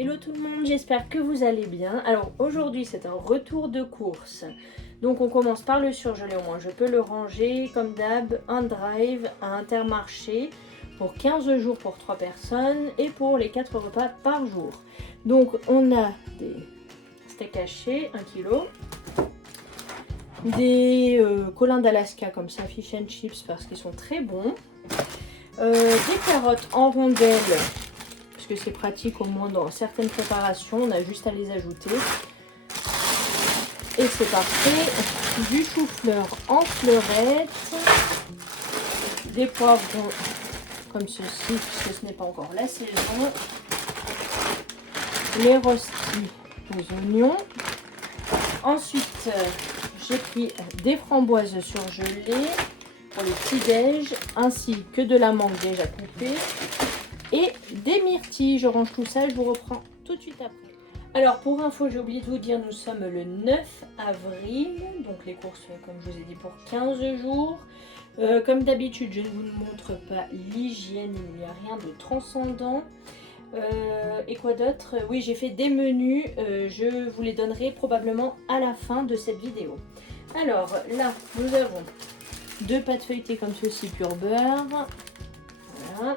Hello tout le monde, j'espère que vous allez bien. Alors aujourd'hui c'est un retour de course. Donc on commence par le surgelé, au moins je peux le ranger comme d'hab, un drive à Intermarché pour 15 jours pour 3 personnes et pour les 4 repas par jour. Donc on a des steaks hachés, 1 kg, des colins d'Alaska comme ça, fish and chips parce qu'ils sont très bons, des carottes en rondelles parce que c'est pratique au moins dans certaines préparations, on a juste à les ajouter. Et c'est parfait, du chou-fleur en fleurettes, des poivrons comme ceci puisque ce n'est pas encore la saison, les rostis aux oignons. Ensuite j'ai pris des framboises surgelées pour les petits déj ainsi que de la mangue déjà coupée et des myrtilles. Je range tout ça, je vous reprends tout de suite après. Alors pour info, j'ai oublié de vous dire, nous sommes le 9 avril, donc les courses comme je vous ai dit pour 15 jours. Comme d'habitude, je ne vous montre pas l'hygiène, il n'y a rien de transcendant. Et quoi d'autre? Oui, j'ai fait des menus, je vous les donnerai probablement à la fin de cette vidéo. Alors là, nous avons 2 pâtes feuilletées comme ceci, pur beurre. Voilà.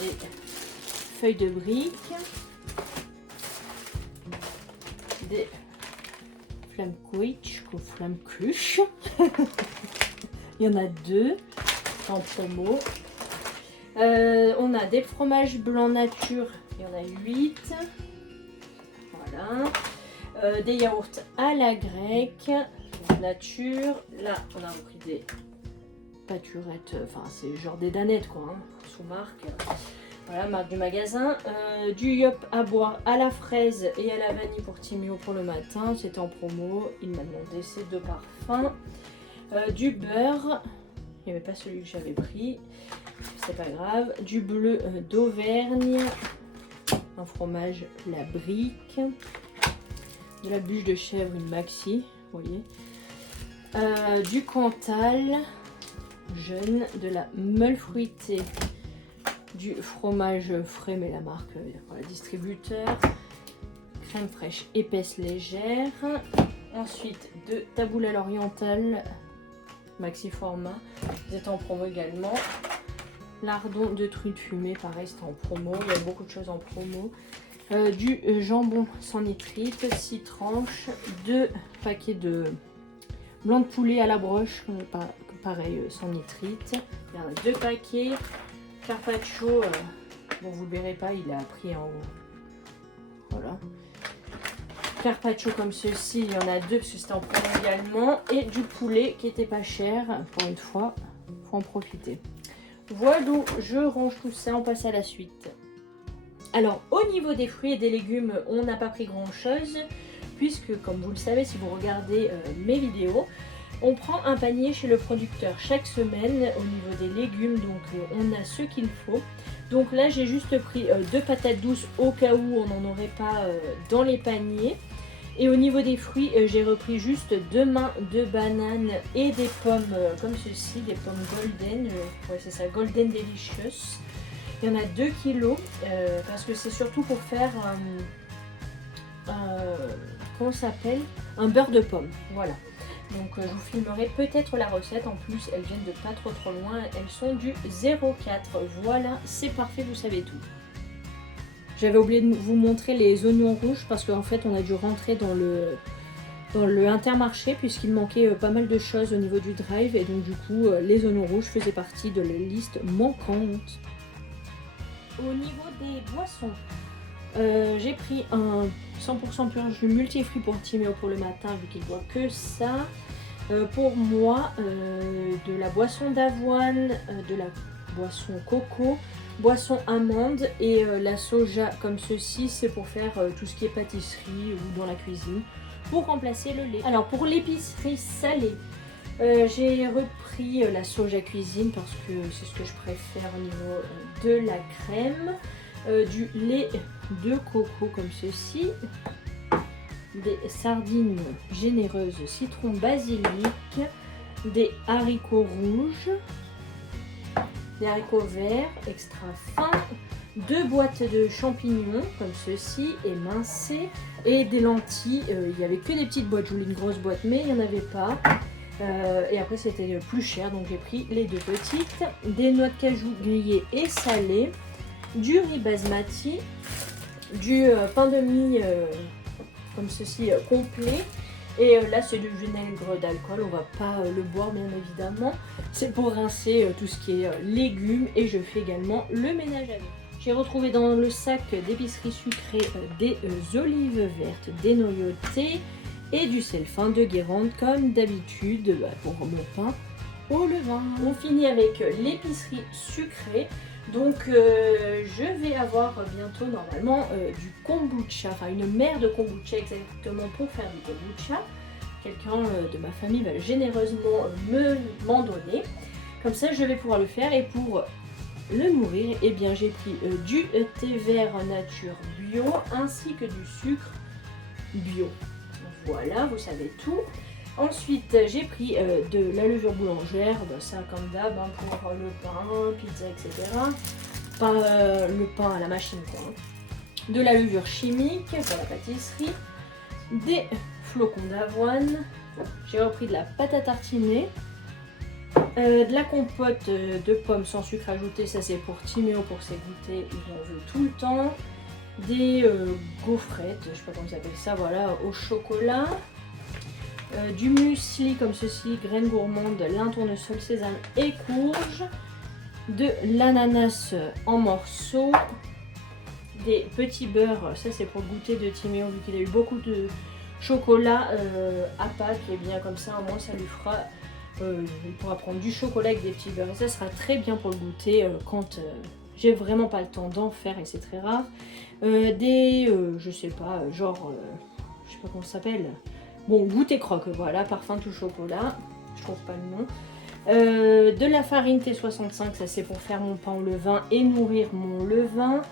Des feuilles de briques. Des flammkuich ou flammkuche. Il y en a 2 en promo. On a des fromages blancs nature, il y en a 8. Voilà. Des yaourts à la grecque, nature. Là, on a repris des pâturettes, enfin c'est genre des danettes quoi, hein, sous marque. Voilà, marque du magasin. Du yop à boire à la fraise et à la vanille pour Timio pour le matin. C'était en promo. Il m'a demandé ces 2 parfums. Du beurre. Il n'y avait pas celui que j'avais pris. C'est pas grave. Du bleu d'Auvergne. Un fromage la brique. De la bûche de chèvre, une maxi. Vous voyez. Du Cantal jeune. De la meule fruitée. Du fromage frais, mais la marque, voilà, distributeur. Crème fraîche épaisse légère. Ensuite, de taboule à l'oriental, maxi format. C'est en promo également. Lardon de truite fumée, pareil, c'est en promo. Il y a beaucoup de choses en promo. Du jambon sans nitrite, 6 tranches. 2 paquets de blanc de poulet à la broche, pareil, sans nitrite. Il y en a 2 paquets. Carpaccio, bon vous le verrez pas, il a pris en haut. Voilà. Carpaccio comme ceci, il y en a 2 parce que c'était en promo également. Et du poulet qui était pas cher, pour une fois, faut en profiter. Voilà, je range tout ça, on passe à la suite. Alors au niveau des fruits et des légumes, on n'a pas pris grand chose, puisque comme vous le savez si vous regardez mes vidéos, on prend un panier chez le producteur chaque semaine au niveau des légumes, donc on a ce qu'il faut. Donc là j'ai juste pris 2 patates douces au cas où on n'en aurait pas dans les paniers. Et au niveau des fruits, j'ai repris juste 2 mains de bananes et des pommes comme ceci, des pommes golden, ouais c'est ça, golden delicious. Il y en a 2 kilos parce que c'est surtout pour faire, comment ça s'appelle, un beurre de pomme, voilà. Donc je vous filmerai peut-être la recette, en plus elles viennent de pas trop loin, elles sont du 0,4, voilà c'est parfait, vous savez tout. J'avais oublié de vous montrer les oignons rouges parce qu'en fait on a dû rentrer dans le Intermarché puisqu'il manquait pas mal de choses au niveau du drive et donc du coup les oignons rouges faisaient partie de la liste manquante. Au niveau des boissons, j'ai pris un 100% pur jus multifruits pour Timio pour le matin vu qu'il boit que ça. Pour moi, de la boisson d'avoine, de la boisson coco, boisson amande et la soja comme ceci, c'est pour faire tout ce qui est pâtisserie ou dans la cuisine pour remplacer le lait. Alors pour l'épicerie salée, j'ai repris la soja cuisine parce que c'est ce que je préfère au niveau de la crème. Du lait de coco comme ceci, des sardines généreuses citron basilic, des haricots rouges, des haricots verts extra fins, 2 boîtes de champignons comme ceci, émincés, et des lentilles. Il n'y avait que des petites boîtes, je voulais une grosse boîte, mais il n'y en avait pas. Et après c'était plus cher, donc j'ai pris les 2 petites. Des noix de cajou grillées et salées, du riz basmati, du pain de mie comme ceci complet. Et là c'est du vinaigre d'alcool, on va pas le boire bien évidemment. C'est pour rincer tout ce qui est légumes, et je fais également le ménage avec. J'ai retrouvé dans le sac d'épicerie sucrée des olives vertes dénoyautées et du sel fin de Guérande comme d'habitude pour mon pain au levain. On finit avec l'épicerie sucrée. Donc je vais avoir bientôt normalement du kombucha, enfin une mère de kombucha exactement pour faire du kombucha. Quelqu'un de ma famille va généreusement m'en donner. Comme ça je vais pouvoir le faire, et pour le nourrir, eh bien j'ai pris du thé vert nature bio ainsi que du sucre bio. Voilà, vous savez tout. Ensuite, j'ai pris de la levure boulangère, ça comme d'hab, pour le pain, pizza, etc. Pas le pain à la machine, quoi. De la levure chimique pour la pâtisserie, des flocons d'avoine, j'ai repris de la pâte à tartiner, de la compote de pommes sans sucre ajouté, ça c'est pour Timéo, pour ses goûters, il en veut tout le temps. Des gaufrettes, je sais pas comment ça s'appelle ça, voilà, au chocolat. Du muesli comme ceci, graines gourmandes, lin, tournesol, sésame et courge. De l'ananas en morceaux. Des petits beurres, ça c'est pour le goûter de Timéo, vu qu'il a eu beaucoup de chocolat à Pâques, et bien comme ça au moins ça lui fera, il pourra prendre du chocolat avec des petits beurres, et ça sera très bien pour le goûter quand j'ai vraiment pas le temps d'en faire, et c'est très rare. Je sais pas, genre, je sais pas comment ça s'appelle. Bon, goûter croque, voilà, parfum tout chocolat, je trouve pas le nom. De la farine T65, ça c'est pour faire mon pain au levain et nourrir mon levain.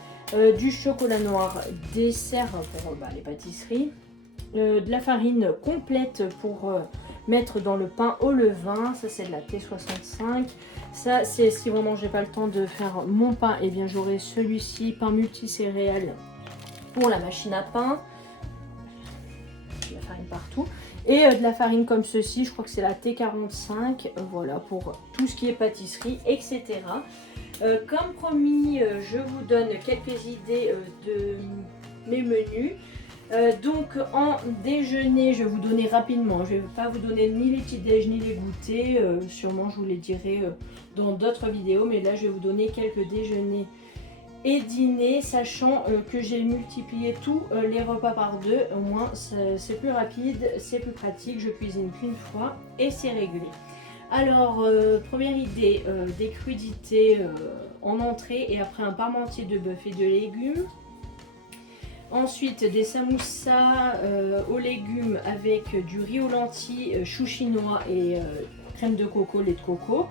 Du chocolat noir dessert pour les pâtisseries. De la farine complète pour mettre dans le pain au levain, ça c'est de la T65. Ça c'est si vraiment j'ai pas le temps de faire mon pain, et bien j'aurai celui-ci, pain multicéréales pour la machine à pain. De la farine partout. Et de la farine comme ceci, je crois que c'est la T45, voilà, pour tout ce qui est pâtisserie, etc. Comme promis, je vous donne quelques idées de mes menus. Donc en déjeuner, je vais vous donner rapidement, je ne vais pas vous donner ni les petits déj ni les goûters, sûrement je vous les dirai dans d'autres vidéos, mais là je vais vous donner quelques déjeuners et dîners, sachant que j'ai multiplié tous les repas par 2, au moins c'est plus rapide, c'est plus pratique, je cuisine qu'une fois et c'est régulier. Alors, première idée, des crudités en entrée, et après un parmentier de bœuf et de légumes. Ensuite, des samoussas aux légumes avec du riz aux lentilles, chou chinois et crème de coco, lait de coco.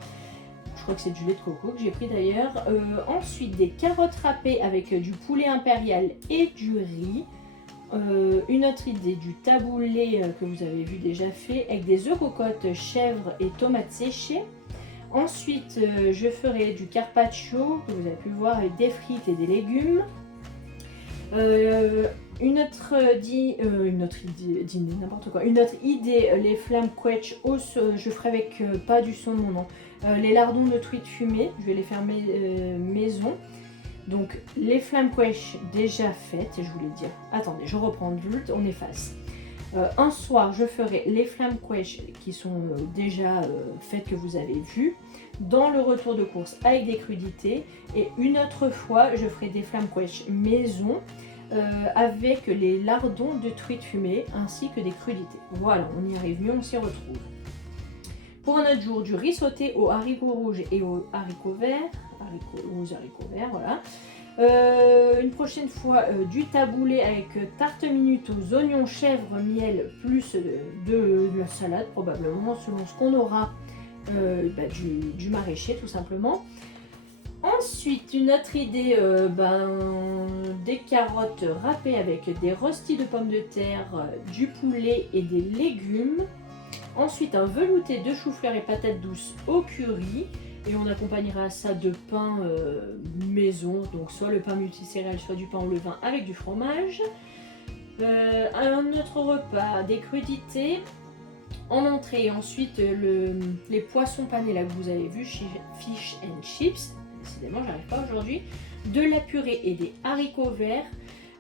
Je crois que c'est du lait de coco que j'ai pris d'ailleurs. Ensuite, des carottes râpées avec du poulet impérial et du riz. Une autre idée, du taboulé que vous avez vu déjà fait, avec des œufs cocottes, chèvre et tomates séchées. Ensuite, je ferai du carpaccio que vous avez pu voir, avec des frites et des légumes. Une autre idée, les flammes quetch, je ferai avec pas du saumon, non. Les lardons de truite fumée, je vais les faire maison. Donc les flammes quetch déjà faites, je voulais dire. Attendez, je reprends vite, on efface. Un soir, je ferai les flammes quetch qui sont déjà faites, que vous avez vues, dans le retour de course avec des crudités. Et une autre fois, je ferai des flammes quetch maison avec les lardons de truite fumée ainsi que des crudités. Voilà, on y arrive mieux, on s'y retrouve. Pour un autre jour, du riz sauté aux haricots rouges et aux haricots verts. Voilà. Une prochaine fois, du taboulé avec tarte minute aux oignons, chèvre, miel, plus de la salade probablement, selon ce qu'on aura, du maraîcher tout simplement. Ensuite, une autre idée, des carottes râpées avec des rostis de pommes de terre, du poulet et des légumes. Ensuite, un velouté de chou-fleur et patates douces au curry. Et on accompagnera ça de pain maison, donc soit le pain multicéréales, soit du pain au levain avec du fromage. Un autre repas, des crudités. En entrée, ensuite les poissons panés là que vous avez vu, fish and chips. Décidément, j'arrive pas aujourd'hui. De la purée et des haricots verts.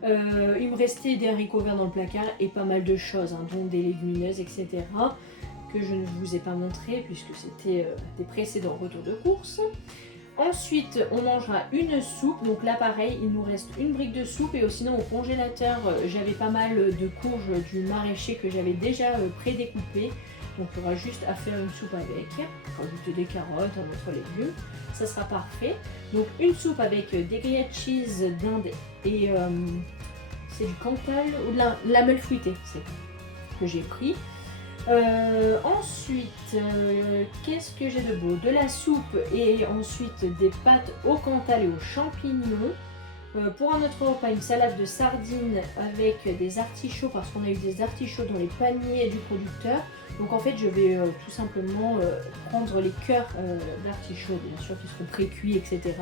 Il me restait des haricots verts dans le placard et pas mal de choses, hein, dont des légumineuses, etc. que je ne vous ai pas montré puisque c'était des précédents retours de course. Ensuite, on mangera une soupe. Donc là, pareil, il nous reste une brique de soupe. Et sinon, au congélateur, j'avais pas mal de courges du maraîcher que j'avais déjà pré-découpé. Donc il y aura juste à faire une soupe avec. Rajouter des carottes, un autre légume. Ça sera parfait. Donc une soupe avec des grillades cheese d'Inde et c'est du Cantal ou de la meule fruitée que j'ai pris. Ensuite, qu'est-ce que j'ai de beau? De la soupe et ensuite des pâtes au Cantal et aux champignons. Pour un autre repas, une salade de sardines avec des artichauts parce qu'on a eu des artichauts dans les paniers du producteur. Donc en fait, je vais tout simplement prendre les cœurs d'artichauts, bien sûr, qui seront pré-cuits, etc.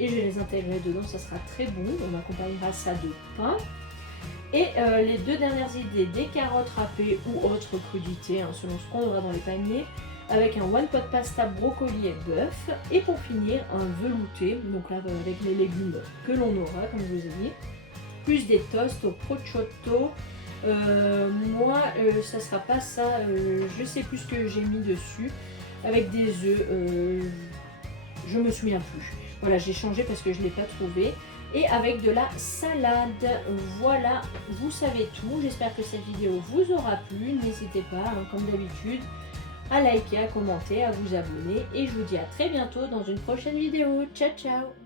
Et je vais les intégrer dedans, ça sera très bon. On accompagnera ça de pain. Et les deux dernières idées, des carottes râpées ou autres crudités, hein, selon ce qu'on aura dans les paniers, avec un one pot pasta brocoli et bœuf. Et pour finir, un velouté, donc là avec les légumes que l'on aura, comme je vous ai dit, plus des toasts au prosciutto. Moi, ça sera pas ça, je sais plus ce que j'ai mis dessus, avec des œufs, je me souviens plus. Voilà, j'ai changé parce que je ne l'ai pas trouvé. Et avec de la salade. Voilà, vous savez tout. J'espère que cette vidéo vous aura plu. N'hésitez pas, hein, comme d'habitude, à liker, à commenter, à vous abonner. Et je vous dis à très bientôt dans une prochaine vidéo. Ciao, ciao!